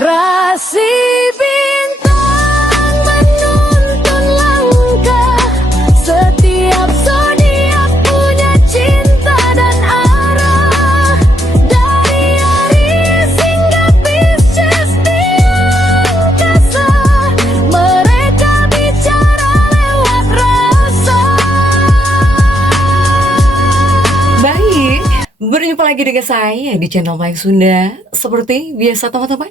Rasi bintang menuntun langkah, setiap zodiak punya cinta dan arah. Dari Aries hingga Pisces di angkasa, mereka bicara lewat rasa. Baik, berjumpa lagi dengan saya di channel Mayang Sunda. Seperti biasa teman-teman,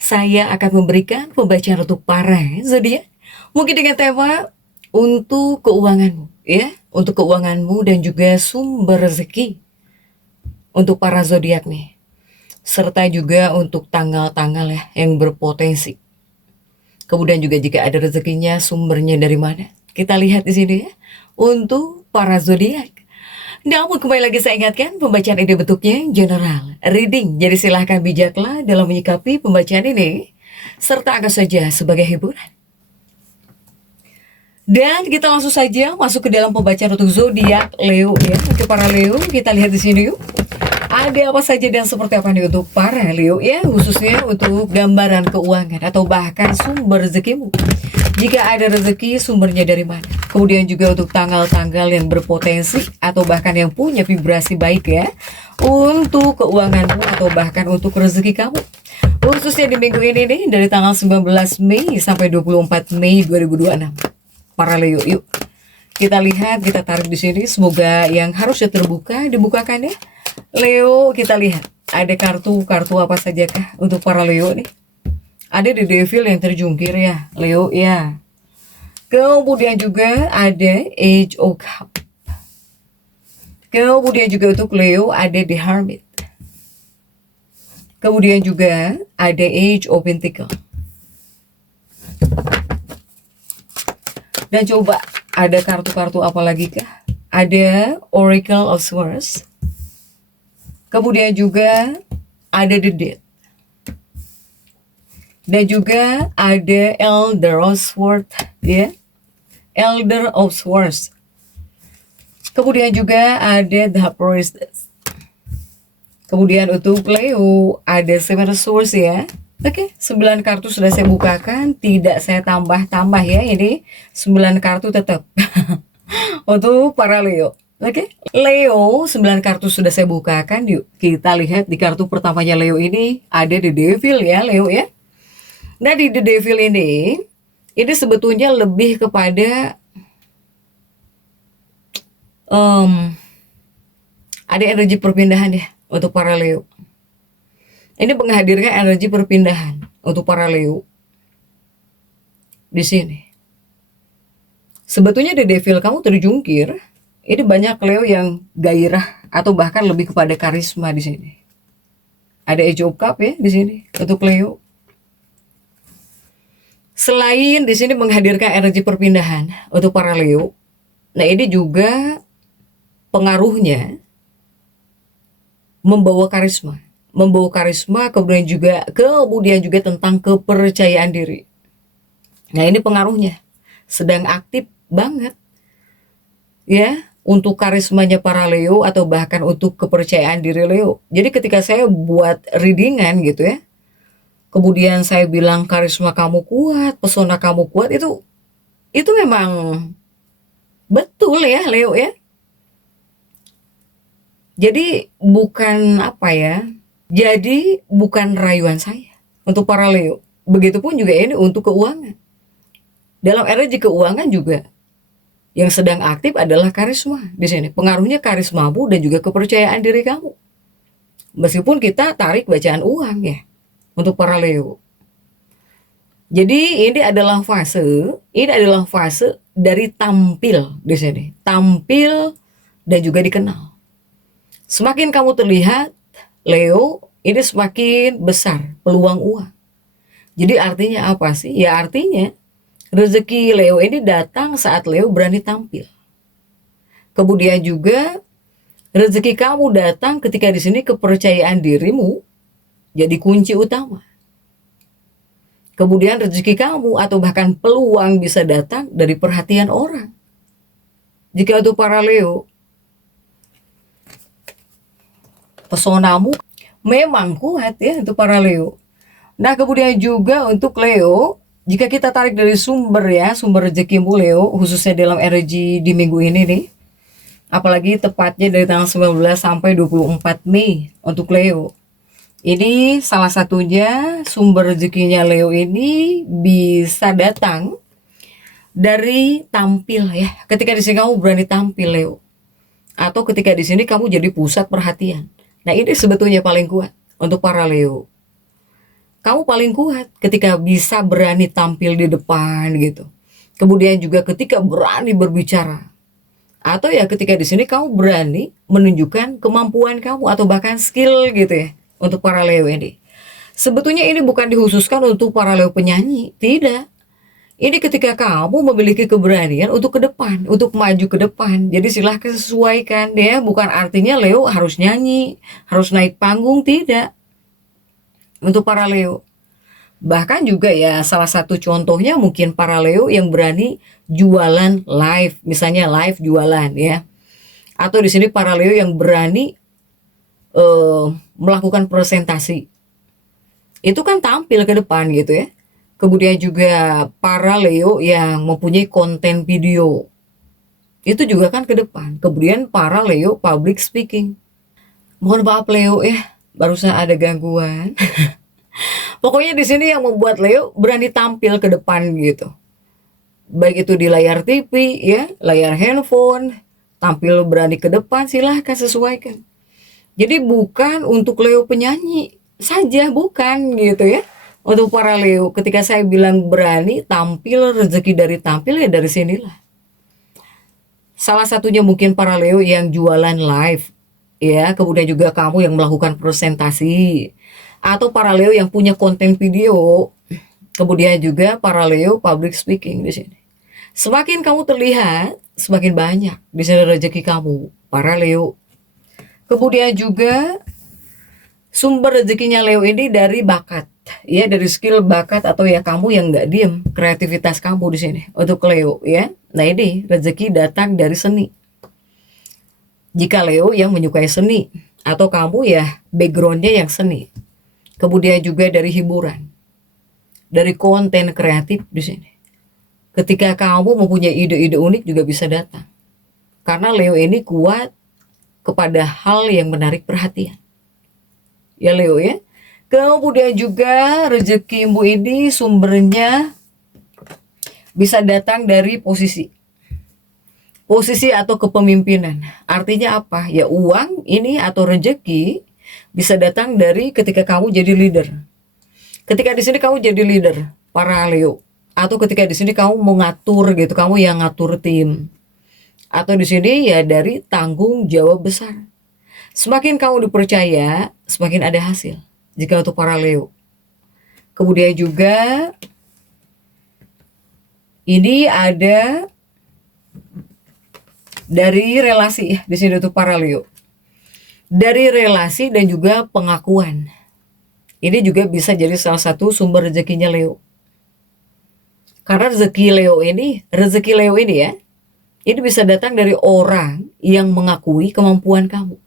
saya akan memberikan pembacaan untuk para zodiak. Mungkin dengan tema untuk keuanganmu, ya, untuk keuanganmu dan juga sumber rezeki untuk para zodiak nih. Serta juga untuk tanggal-tanggal ya yang berpotensi. Kemudian juga jika ada rezekinya, sumbernya dari mana? Kita lihat di sini ya, untuk para zodiak. Namun kembali lagi saya ingatkan, pembacaan ini bentuknya general, reading. Jadi silahkan bijaklah dalam menyikapi pembacaan ini, serta anggap saja sebagai hiburan. Dan kita langsung saja masuk ke dalam pembacaan untuk zodiak Leo ya. Untuk para Leo, kita lihat di sini yuk. Ada apa saja dan seperti apa nih untuk para Leo ya, khususnya untuk gambaran keuangan atau bahkan sumber rezekimu. Jika ada rezeki, sumbernya dari mana? Kemudian juga untuk tanggal-tanggal yang berpotensi atau bahkan yang punya vibrasi baik ya, untuk keuanganmu atau bahkan untuk rezeki kamu. Khususnya di minggu ini nih, dari tanggal 19 Mei sampai 24 Mei 2026. Para Leo, yuk kita lihat, kita tarik di sini. Semoga yang harusnya terbuka dibukakan ya. Leo, kita lihat ada kartu-kartu apa sajakah untuk para Leo nih. Ada The Devil yang terjungkir ya, Leo ya. Kemudian juga ada Age of Cup. Kemudian juga untuk Leo ada The Hermit. Kemudian juga ada Age of Pentacle. Dan coba ada kartu-kartu apa lagi kah? Ada Oracle of Swords. Kemudian juga ada The Death. Dan juga ada Elder of Swords ya. Elder of Swords. Kemudian juga ada The Priestess. Kemudian untuk Leo ada Seven of Swords ya. Oke, 9 kartu sudah saya bukakan, tidak saya tambah-tambah ya. Ini 9 kartu tetap untuk para Leo. Oke, Leo 9 kartu sudah saya bukakan. Yuk kita lihat di kartu pertamanya Leo ini ada The Devil ya, Leo ya. Nah di The Devil ini sebetulnya lebih kepada ada energi perpindahan ya untuk para Leo. Ini menghadirkan energi perpindahan untuk para Leo di sini. Sebetulnya The Devil kamu terjungkir. Ini banyak Leo yang gairah atau bahkan lebih kepada karisma di sini. Ada Age of Cup ya di sini untuk Leo. Selain di sini menghadirkan energi perpindahan untuk para Leo, nah ini juga pengaruhnya membawa karisma, kemudian juga tentang kepercayaan diri. Nah ini pengaruhnya sedang aktif banget ya untuk karismanya para Leo atau bahkan untuk kepercayaan diri Leo. Jadi ketika saya buat readingan gitu ya, kemudian saya bilang karisma kamu kuat, pesona kamu kuat, itu memang betul ya Leo ya. Jadi bukan apa ya, jadi bukan rayuan saya untuk para Leo. Begitupun juga ini untuk keuangan. Dalam energi keuangan juga yang sedang aktif adalah karisma di sini. Pengaruhnya karismamu dan juga kepercayaan diri kamu. Meskipun kita tarik bacaan uang ya untuk para Leo. Jadi ini adalah fase dari tampil di sini. Tampil dan juga dikenal. Semakin kamu terlihat Leo, ini semakin besar peluang uang. Jadi artinya apa sih? Ya artinya rezeki Leo ini datang saat Leo berani tampil. Kemudian juga rezeki kamu datang ketika di sini kepercayaan dirimu jadi kunci utama. Kemudian rezeki kamu atau bahkan peluang bisa datang dari perhatian orang. Jika untuk para Leo, pesonamu memang kuat ya untuk para Leo. Nah, kemudian juga untuk Leo, jika kita tarik dari sumber ya, sumber rezekimu Leo, khususnya dalam energi di minggu ini nih, apalagi tepatnya dari tanggal 19 sampai 24 Mei untuk Leo. Ini salah satunya sumber rezekinya Leo ini bisa datang dari tampil ya. Ketika di sini kamu berani tampil Leo, atau ketika di sini kamu jadi pusat perhatian. Nah, ini sebetulnya paling kuat untuk para Leo. Kamu paling kuat ketika bisa berani tampil di depan gitu. Kemudian juga ketika berani berbicara. Atau ya ketika di sini kamu berani menunjukkan kemampuan kamu atau bahkan skill gitu ya untuk para Leo ini. Sebetulnya ini bukan dikhususkan untuk para Leo penyanyi, tidak. Ini ketika kamu memiliki keberanian untuk ke depan, untuk maju ke depan. Jadi silahkan sesuaikan ya, bukan artinya Leo harus nyanyi, harus naik panggung, tidak. Untuk para Leo. Bahkan juga ya salah satu contohnya mungkin para Leo yang berani jualan live, misalnya live jualan ya. Atau di sini para Leo yang berani melakukan presentasi. Itu kan tampil ke depan gitu ya. Kemudian juga para Leo yang mempunyai konten video. Itu juga kan ke depan. Kemudian para Leo public speaking. Mohon maaf Leo ya, barusan ada gangguan. Pokoknya di sini yang membuat Leo berani tampil ke depan gitu. Baik itu di layar TV ya, layar handphone, tampil berani ke depan, silahkan sesuaikan. Jadi bukan untuk Leo penyanyi saja, bukan gitu ya. Untuk para Leo, ketika saya bilang berani tampil, rezeki dari tampil ya dari sinilah. Salah satunya mungkin para Leo yang jualan live ya, kemudian juga kamu yang melakukan presentasi, atau para Leo yang punya konten video, kemudian juga para Leo public speaking di sini. Semakin kamu terlihat, semakin banyak di sini rezeki kamu, para Leo. Kemudian juga sumber rezekinya Leo ini dari bakat, ya dari skill bakat atau ya kamu yang nggak diem, kreativitas kamu di sini untuk Leo ya. Nah ini rezeki datang dari seni. Jika Leo yang menyukai seni atau kamu ya backgroundnya yang seni. Kemudian juga dari hiburan, dari konten kreatif di sini. Ketika kamu mempunyai ide-ide unik juga bisa datang. Karena Leo ini kuat kepada hal yang menarik perhatian. Ya Leo ya. Kemudian juga rezekimu ini sumbernya bisa datang dari posisi. Posisi atau kepemimpinan. Artinya apa? Ya uang ini atau rezeki bisa datang dari ketika kamu jadi leader. Ketika di sini kamu jadi leader, para Leo. Atau ketika di sini kamu mau ngatur gitu, kamu yang ngatur tim. Atau di sini ya dari tanggung jawab besar. Semakin kamu dipercaya, semakin ada hasil. Jika untuk para Leo. Kemudian juga ini ada dari relasi di sini untuk para Leo. Dari relasi dan juga pengakuan. Ini juga bisa jadi salah satu sumber rezekinya Leo. Karena rezeki Leo ini ya, ini bisa datang dari orang yang mengakui kemampuan kamu.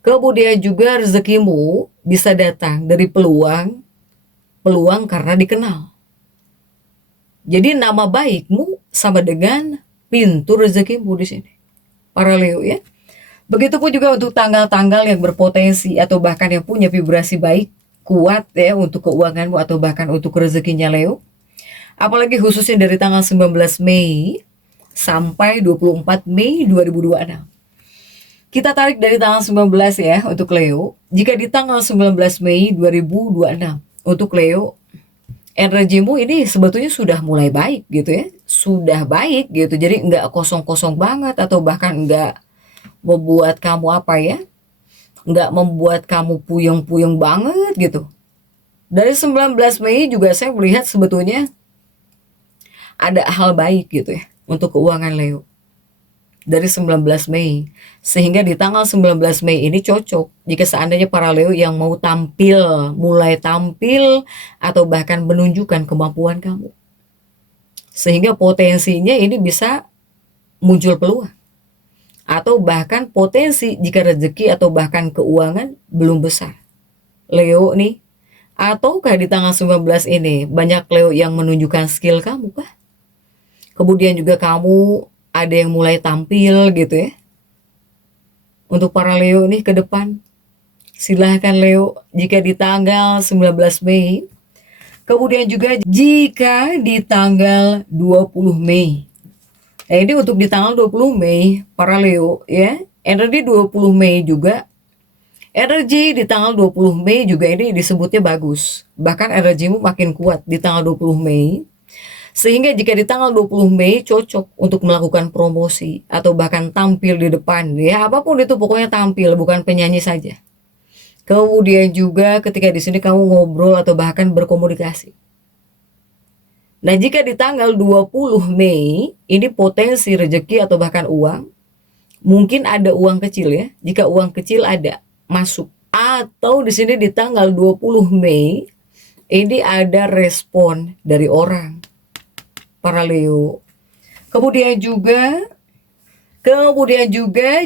Kemudian juga rezekimu bisa datang dari peluang karena dikenal. Jadi nama baikmu sama dengan pintu rezekimu di sini. Para Leo ya. Begitupun juga untuk tanggal-tanggal yang berpotensi atau bahkan yang punya vibrasi baik, kuat ya untuk keuanganmu atau bahkan untuk rezekinya Leo. Apalagi khususnya dari tanggal 19 Mei sampai 24 Mei 2026. Kita tarik dari tanggal 19 ya untuk Leo. Jika di tanggal 19 Mei 2026 untuk Leo, energimu ini sebetulnya sudah mulai baik gitu ya. Sudah baik gitu, jadi nggak kosong-kosong banget atau bahkan nggak membuat kamu apa ya, nggak membuat kamu puyeng-puyeng banget gitu. Dari 19 Mei juga saya melihat sebetulnya ada hal baik gitu ya untuk keuangan Leo. Dari 19 Mei. Sehingga di tanggal 19 Mei ini cocok jika seandainya para Leo yang mau tampil, mulai tampil atau bahkan menunjukkan kemampuan kamu. Sehingga potensinya ini bisa muncul peluang. Atau bahkan potensi jika rezeki atau bahkan keuangan belum besar. Leo nih Ataukah di tanggal 19 ini banyak Leo yang menunjukkan skill kamu kah? Kemudian juga kamu ada yang mulai tampil gitu ya. Untuk para Leo nih ke depan, silahkan Leo jika di tanggal 19 Mei. Kemudian juga jika di tanggal 20 Mei. Nah ini untuk di tanggal 20 Mei para Leo ya. Energi 20 Mei juga. Energi di tanggal 20 Mei juga ini disebutnya bagus. Bahkan energimu makin kuat di tanggal 20 Mei. Sehingga jika di tanggal 20 Mei cocok untuk melakukan promosi atau bahkan tampil di depan. Ya apapun itu pokoknya tampil, bukan penyanyi saja. Kemudian juga ketika di sini kamu ngobrol atau bahkan berkomunikasi. Nah, jika di tanggal 20 Mei ini potensi rezeki atau bahkan uang, mungkin ada uang kecil ya. Jika uang kecil ada masuk, atau di sini di tanggal 20 Mei ini ada respon dari orang para Leo. Kemudian juga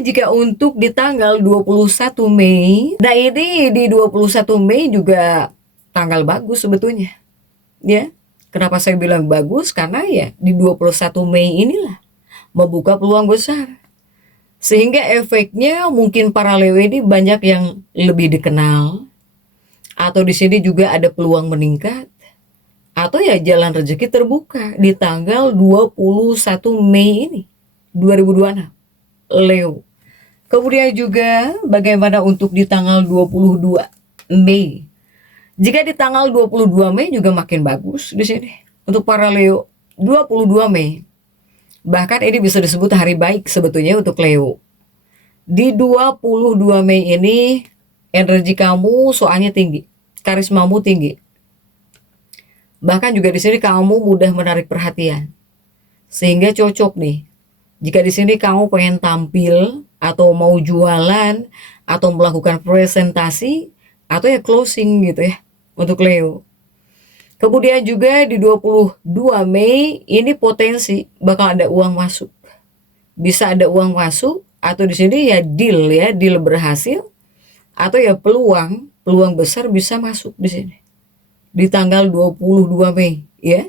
jika untuk di tanggal 21 Mei, nah ini di 21 Mei juga tanggal bagus sebetulnya. Ya, kenapa saya bilang bagus? Karena ya di 21 Mei inilah membuka peluang besar. Sehingga efeknya mungkin para Leo ini banyak yang lebih dikenal. Atau di sini juga ada peluang meningkat. Atau ya jalan rezeki terbuka di tanggal 21 Mei ini. 2026 Leo. Kemudian juga bagaimana untuk di tanggal 22 Mei. Jika di tanggal 22 Mei juga makin bagus di sini untuk para Leo. 22 Mei. Bahkan ini bisa disebut hari baik sebetulnya untuk Leo. Di 22 Mei ini energi kamu soalnya tinggi, karismamu tinggi. Bahkan juga di sini kamu mudah menarik perhatian. Sehingga cocok nih. Jika di sini kamu pengen tampil atau mau jualan atau melakukan presentasi atau ya closing gitu ya untuk Leo. Kemudian juga di 22 Mei ini potensi bakal ada uang masuk. Bisa ada uang masuk atau di sini ya deal berhasil atau ya peluang besar bisa masuk di sini. Di tanggal 22 Mei ya.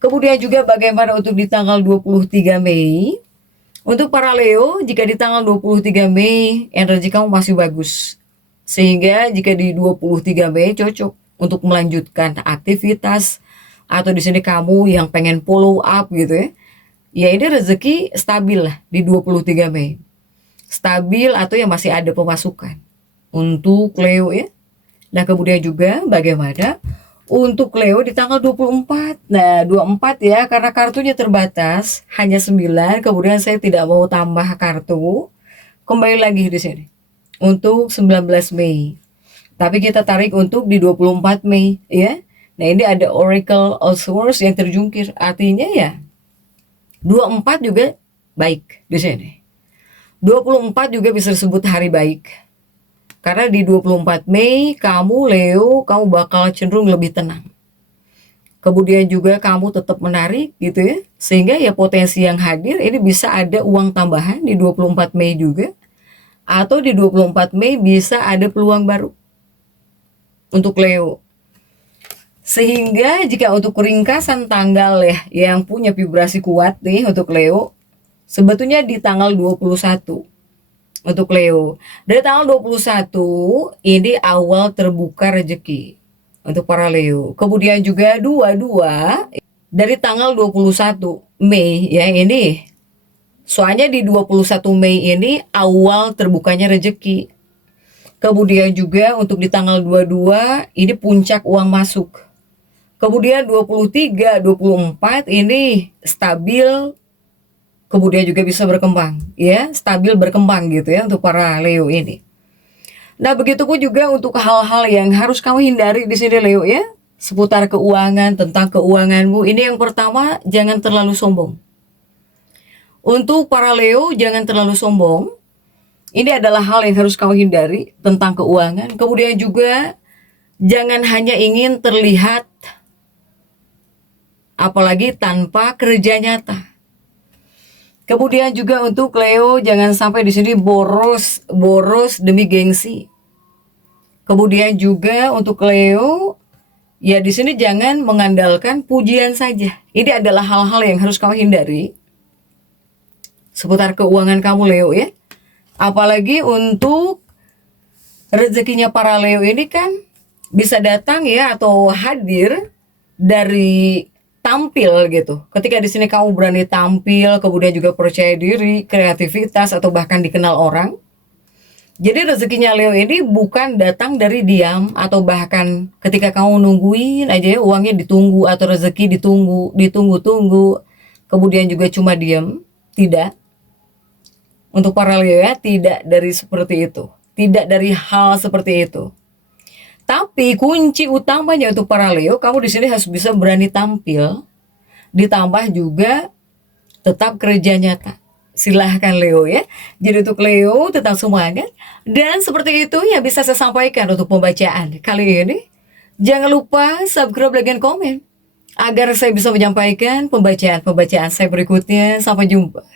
Kemudian juga bagaimana untuk di tanggal 23 Mei? Untuk para Leo, jika di tanggal 23 Mei, energi kamu masih bagus. Sehingga jika di 23 Mei cocok untuk melanjutkan aktivitas. Atau di sini kamu yang pengen follow up gitu ya. Ya ini rezeki stabil lah di 23 Mei. Stabil atau yang masih ada pemasukan. Untuk Leo ya. Nah kemudian juga bagaimana untuk Leo di tanggal 24. Nah, 24 ya, karena kartunya terbatas, hanya 9, kemudian saya tidak mau tambah kartu. Kembali lagi di sini. Untuk 19 Mei. Tapi kita tarik untuk di 24 Mei, ya. Nah, ini ada Oracle of Swords yang terjungkir. Artinya ya 24 juga baik di sini. 24 juga bisa disebut hari baik. Karena di 24 Mei, kamu Leo, kamu bakal cenderung lebih tenang. Kemudian juga kamu tetap menarik gitu ya. Sehingga ya potensi yang hadir ini bisa ada uang tambahan di 24 Mei juga. Atau di 24 Mei bisa ada peluang baru untuk Leo. Sehingga jika untuk ringkasan tanggal ya yang punya vibrasi kuat nih untuk Leo. Sebetulnya di tanggal 21. Untuk Leo, dari tanggal 21 ini awal terbuka rezeki untuk para Leo. Kemudian juga 22 dari tanggal 21 Mei ya ini. Soalnya di 21 Mei ini awal terbukanya rezeki. Kemudian juga untuk di tanggal 22 ini puncak uang masuk. Kemudian 23, 24 ini stabil. Kemudian juga bisa berkembang, ya, stabil berkembang gitu ya untuk para Leo ini. Nah, begitupun juga untuk hal-hal yang harus kamu hindari di sini Leo ya, seputar keuangan, tentang keuanganmu. Ini yang pertama, jangan terlalu sombong. Untuk para Leo, jangan terlalu sombong. Ini adalah hal yang harus kamu hindari tentang keuangan. Kemudian juga jangan hanya ingin terlihat apalagi tanpa kerja nyata. Kemudian juga untuk Leo jangan sampai di sini boros demi gengsi. Kemudian juga untuk Leo Ya di sini jangan mengandalkan pujian saja. Ini adalah hal-hal yang harus kamu hindari seputar keuangan kamu Leo ya. Apalagi untuk rezekinya para Leo ini kan bisa datang ya atau hadir dari tampil gitu. Ketika di sini kamu berani tampil, kemudian juga percaya diri, kreativitas atau bahkan dikenal orang. Jadi rezekinya Leo ini bukan datang dari diam atau bahkan ketika kamu nungguin aja ya uangnya ditunggu atau rezeki ditunggu, kemudian juga cuma diam. Tidak. Untuk para Leo ya, tidak dari seperti itu. Tidak dari hal seperti itu. Tapi kunci utamanya untuk para Leo, kamu di sini harus bisa berani tampil, ditambah juga tetap kerja nyata. Silahkan Leo ya. Jadi untuk Leo tetap semangat. Dan seperti itu yang bisa saya sampaikan untuk pembacaan kali ini. Jangan lupa subscribe, like, dan komen agar saya bisa menyampaikan pembacaan-pembacaan saya berikutnya. Sampai jumpa.